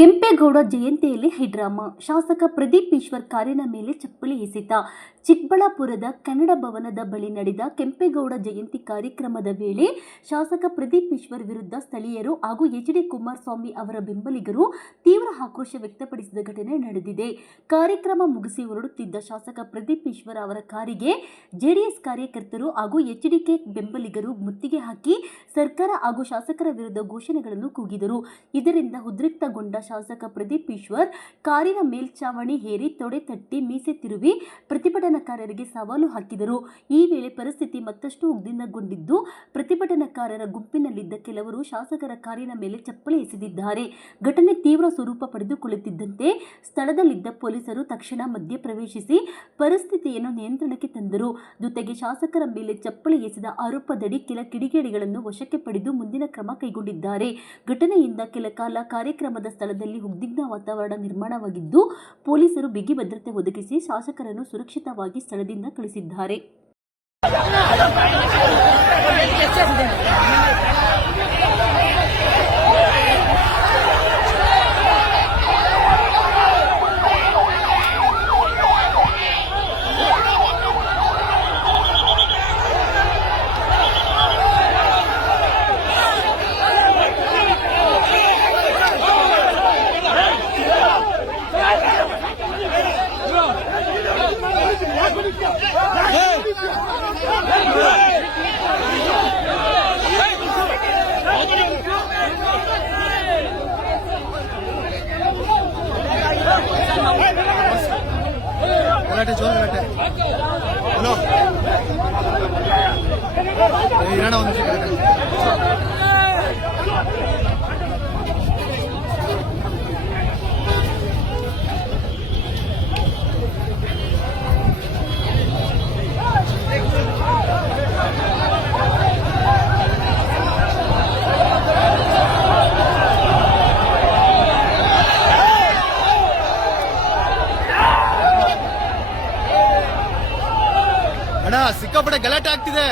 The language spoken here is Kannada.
ಕೆಂಪೇಗೌಡ ಜಯಂತಿಯಲ್ಲಿ ಹೈಡ್ರಾಮಾ. ಶಾಸಕ ಪ್ರದೀಪ್ ಈಶ್ವರ್ ಕಾರಿನ ಮೇಲೆ ಚಪ್ಪಲಿ ಎಸೆತ. ಚಿಕ್ಕಬಳ್ಳಾಪುರದ ಕನ್ನಡ ಭವನದ ಬಳಿ ನಡೆದ ಕೆಂಪೇಗೌಡ ಜಯಂತಿ ಕಾರ್ಯಕ್ರಮದ ವೇಳೆ ಶಾಸಕ ಪ್ರದೀಪ್ ಈಶ್ವರ್ ವಿರುದ್ಧ ಸ್ಥಳೀಯರು ಹಾಗೂ ಎಚ್.ಡಿ. ಕುಮಾರಸ್ವಾಮಿ ಅವರ ಬೆಂಬಲಿಗರು ತೀವ್ರ ಆಕ್ರೋಶ ವ್ಯಕ್ತಪಡಿಸಿದ ಘಟನೆ ನಡೆದಿದೆ. ಕಾರ್ಯಕ್ರಮ ಮುಗಿಸಿ ಹೊರಡುತ್ತಿದ್ದ ಶಾಸಕ ಪ್ರದೀಪ್ ಈಶ್ವರ್ ಅವರ ಕಾರಿಗೆ ಜೆಡಿಎಸ್ ಕಾರ್ಯಕರ್ತರು ಹಾಗೂ ಎಚ್.ಡಿ.ಕೆ ಬೆಂಬಲಿಗರು ಮುತ್ತಿಗೆ ಹಾಕಿ ಸರ್ಕಾರ ಹಾಗೂ ಶಾಸಕರ ವಿರುದ್ಧ ಘೋಷಣೆಗಳನ್ನು ಕೂಗಿದರು. ಇದರಿಂದ ಉದ್ರಿಕ್ತಗೊಂಡ ಶಾಸಕ ಪ್ರದೀಪ್ ಈಶ್ವರ್ ಕಾರಿನ ಮೇಲ್ಚಾವಣಿ ಏರಿ ತೊಡೆ ತಟ್ಟಿ ಮೀಸೆ ತಿರುವಿ ಪ್ರತಿಭಟನಾಕಾರರಿಗೆ ಸವಾಲು ಹಾಕಿದರು. ಈ ವೇಳೆ ಪರಿಸ್ಥಿತಿ ಮತ್ತಷ್ಟು ಉದ್ವಿಗ್ನಗೊಂಡಿದ್ದು, ಪ್ರತಿಭಟನಾಕಾರರ ಗುಂಪಿನಲ್ಲಿದ್ದ ಕೆಲವರು ಶಾಸಕರ ಕಾರಿನ ಮೇಲೆ ಚಪ್ಪಲಿ ಎಸೆದಿದ್ದಾರೆ. ಘಟನೆ ತೀವ್ರ ಸ್ವರೂಪ ಪಡೆದುಕೊಳ್ಳುತ್ತಿದ್ದಂತೆ ಸ್ಥಳದಲ್ಲಿದ್ದ ಪೊಲೀಸರು ತಕ್ಷಣ ಮಧ್ಯ ಪ್ರವೇಶಿಸಿ ಪರಿಸ್ಥಿತಿಯನ್ನು ನಿಯಂತ್ರಣಕ್ಕೆ ತಂದರು. ಜೊತೆಗೆ ಶಾಸಕರ ಮೇಲೆ ಚಪ್ಪಲಿ ಎಸೆದ ಆರೋಪದಡಿ ಕೆಲ ಕಿಡಿಗೇಡಿಗಳನ್ನು ವಶಕ್ಕೆ ಪಡೆದು ಮುಂದಿನ ಕ್ರಮ ಕೈಗೊಂಡಿದ್ದಾರೆ. ಘಟನೆಯಿಂದ ಕೆಲ ಕಾಲ ಕಾರ್ಯಕ್ರಮದ ಸ್ಥಳದಲ್ಲಿ ಉದ್ವಿಗ್ನ ವಾತಾವರಣ ನಿರ್ಮಾಣವಾಗಿದ್ದು, ಪೊಲೀಸರು ಬಿಗಿ ಭದ್ರತೆ ಒದಗಿಸಿ ಶಾಸಕರನ್ನು ಸುರಕ್ಷಿತವಾಗಿ ಸ್ಥಳದಿಂದ ಕಳಿಸಿದ್ದಾರೆ. ಗಲಾಟೆ ಜೋರು ಗಲಾಟೆ. ಹಲೋ ಇರೋಣ ಒಂದು ಅಣ್ಣ, ಸಿಕ್ಕಾಪಟ್ಟೆ ಗಲಾಟೆ ಆಗ್ತಿದೆ.